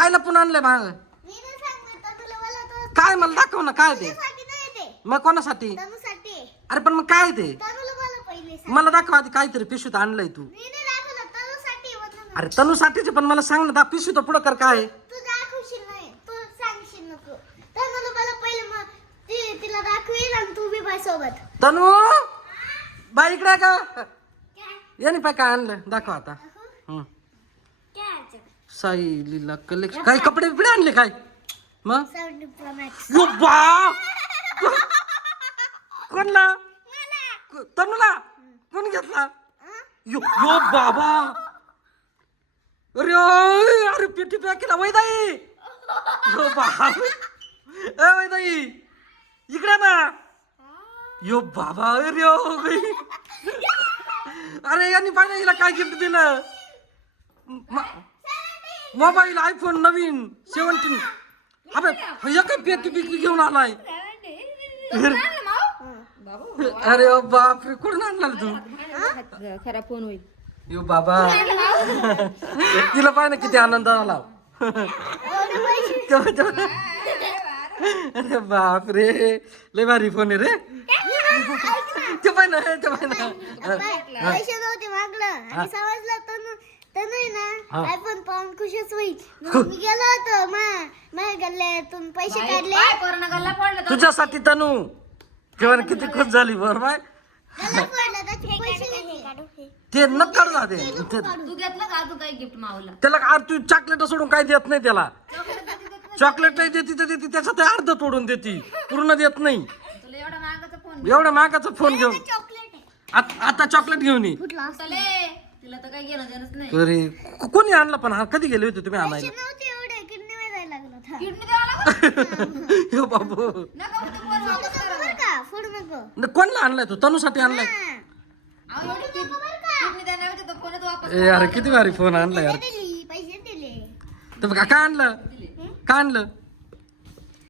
काय लपून आणलंय माग? मी नाही सांगणार तुला मला तो काय मला दाखव ना काय ते? तुझ्यासाठी नाही ते मग कोणासाठी? तनुसाठी अरे पण मग काय ते? तनुला मला पहिले सांग. मला दाखव आधी काहीतरी पिशवीत आणलंय तू. मी नाही दाखवलं तनुसाठी म्हणून. अरे तनूसाठीचे पण मला सांग ना पिशवी तर पुढं कर काय? तू दाखवशील नाही तू सांगशील नको तनुला मला पहिले मग तिला दाखवेल आणि तू बी माझ्यासोबत. तनू बाई इकडे का? काय याने पाय काय आणलं दाखव आता. हं. काय अर्चना? साईलीला कलेक्शन काय कपडे बिपडे आणले काय? मग 70 Pro Max. यो बा कोणला? तनूला कोण घेतला? यो यो बाबा अरे ओय, अरे पेटी पॅकेला वैदाई यो बाबा ए वैदाई इकडे ना यो बाबा अरे ओ गई अरे यांनी पाहिजे हिला काय गिफ्ट दिलं मोबाईल आयफोन नवीन 17 अबे हे काय पेटी बिकी घेऊन आलाय अरे ओ बाप रे कुठून आणला तू खरा फोन होईल यो बाबा तिला पाहिजे किती आनंद झाला अरे बाप रे लय भारी फोन आहे रे ते पाहिजे ते पाहिजे पैसे नव्हते मागलं आणि समजलं तनु आहे ना आयफोन पाहून खुशच होईल मग मी गेलो होतो माझ्या गल्ल्यातून पैसे काढले कोरोना गल्ला पडला तुझ्यासाठी तनू जेवण किती खुश झाली बरोबर गल्ला फोडला त्याचे पैसे घेतले. ते नक्कड जाते तू घेतलं का तू काही गिफ्ट मावला त्याला अरे तू चॉकलेट सोडून काय देत नाही त्याला चॉकलेट नाही देती तर देती त्याच्यात अर्ध तोडून देती पूर्ण देत नाही तुला एवढा महागाचा फोन एवढा महागाचा फोन घेऊन चॉकलेट आहे. आता चॉकलेट घेऊन ये चले तिला तर काही घेणं देणंच नाही अरे कोणी आणला पण हा कधी गेले होते तुम्ही पैसे आणायला नव्हते एवढे किडनी जायला लागला था. किडनी द्यावा लागला यो बाबू नका म्हणते फोन वापस करा. बरं का फोड नको कोणला आणलाय तू तनूसाठी आणलाय हा. अहो, एवढी किडनी देण्याऐवजी तो फोनच वापस ए अरे किती भारी फोन आणलाय यार दिली पैसे दिले तर काय आणलं काय आणलं